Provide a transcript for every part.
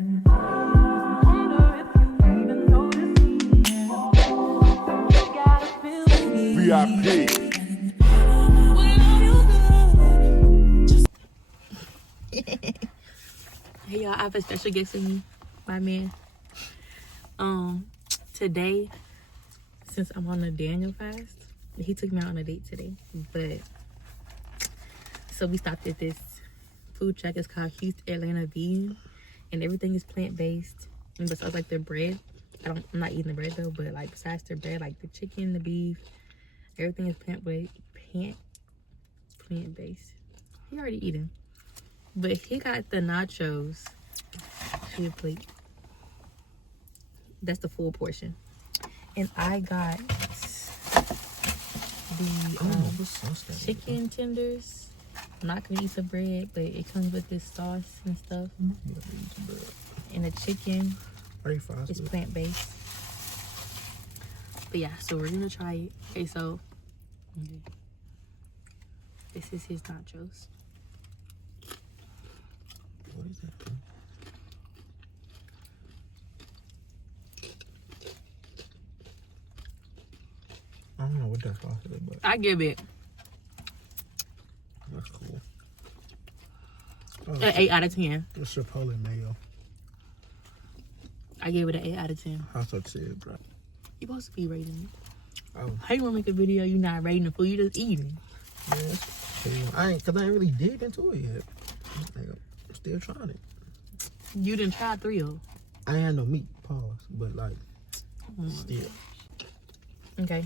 VIP. Hey y'all, I have a special guest with me, my man. Today, since I'm on a Daniel fast, he took me out on a date today. But so we stopped at this food truck. It's called Houston Atlanta Vegan, and everything is plant based. And besides like their bread, I'm not eating the bread though. But like besides their bread, like the chicken, the beef, everything is plant based. He already eating. But he got the nachos. She a plate. That's the full portion. And I got the chicken tenders. I'm not gonna eat the bread, but it comes with this sauce and stuff. And the chicken is plant-based. But yeah, so we're gonna try it. Okay, so this is his nachos. What is that? I don't know what that sauce is, but I give it that's cool. an 8 out of 10. It's Chipotle mayo. I gave it an 8 out of 10. How's that said, bro? You supposed to be rating it. Oh, How you wanna make a video you not rating the food, you just eating? yeah. I ain't really dig into it yet. Like, I'm still trying it. You didn't try 3 of them. I ain't had no meat, pause, but like, still. Okay.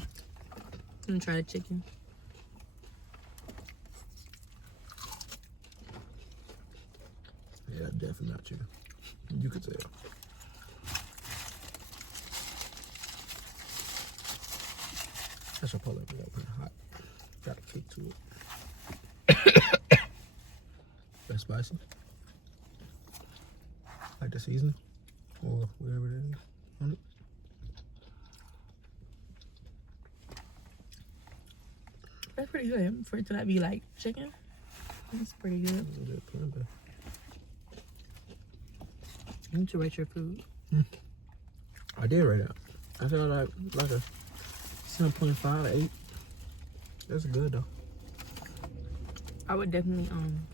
I'm gonna try the chicken. Yeah, definitely not you. You could tell. That Chipotle mayo pretty hot. Got a kick to it. That spicy. Like the seasoning or whatever it is on it. That's pretty good for it to not be like chicken. It's pretty good. You need to rate your food. I did rate it. I feel like a 7.5 to 8. That's good though. I would definitely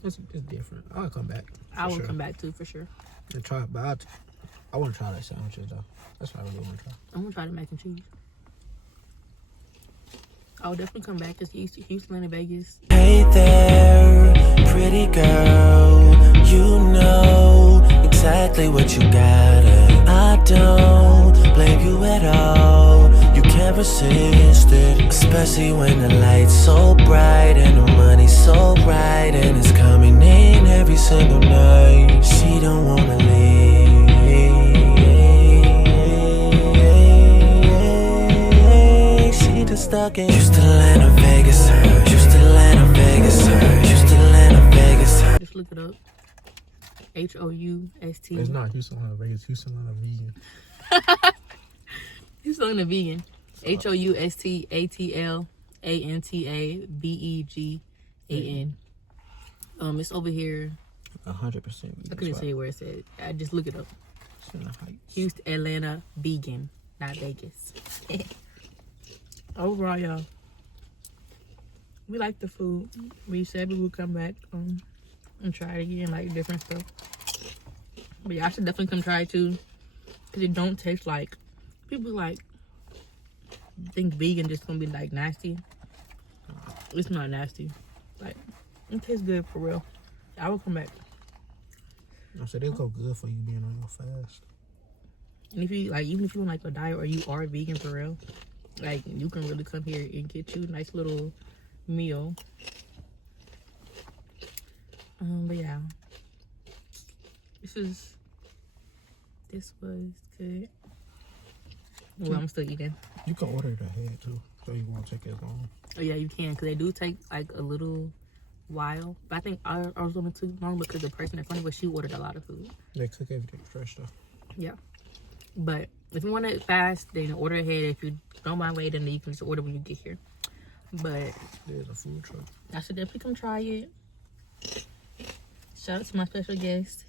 It's different. I'll come back. I will come back too for sure. And try, but I want to try that sandwiches though. That's what I really want to try. I'm gonna try the mac and cheese. I will definitely come back because Houston and Vegas. Hey there, pretty girl. You know exactly what you gotta. I don't blame you at all. You can't resist it, especially when the light's so bright and the money's so right, and it's coming in every single night. She don't wanna leave. She just stuck in Houston, Atlanta, Vegas. Houston, Atlanta, Vegas. Houston, Atlanta, Vegas. Just look it up. Houst. It's not Houston, Atlanta, Vegas. Houston, Atlanta, vegan. Houston Atlanta Vegan. HOUSTATLANTABEGAN. It's over here. 100%. I couldn't say where it said. I just look it up. Houston Atlanta Vegan, not Vegas. Overall, y'all, we like the food. We said we would come back and try it again, like different stuff. But y'all should definitely come try it too, because it don't taste like people like think vegan just gonna be like nasty. It's not nasty. Like it tastes good for real. I will come back. I said it'll go good for you being on your fast. And if you like, even if you're on like a diet or you are vegan for real, like you can really come here and get you a nice little meal. But yeah, this was good. Well, I'm still eating. You can order it ahead too, so you won't take as long. Oh yeah, you can, because they do take like a little while. But I think ours wasn't too long because the person in front of us, she ordered a lot of food. They cook everything fresh though. Yeah. But if you want it fast, then order ahead. If you don't mind waiting, then you can just order when you get here. But there's a food truck. I should definitely come try it. Shout out to my special guest.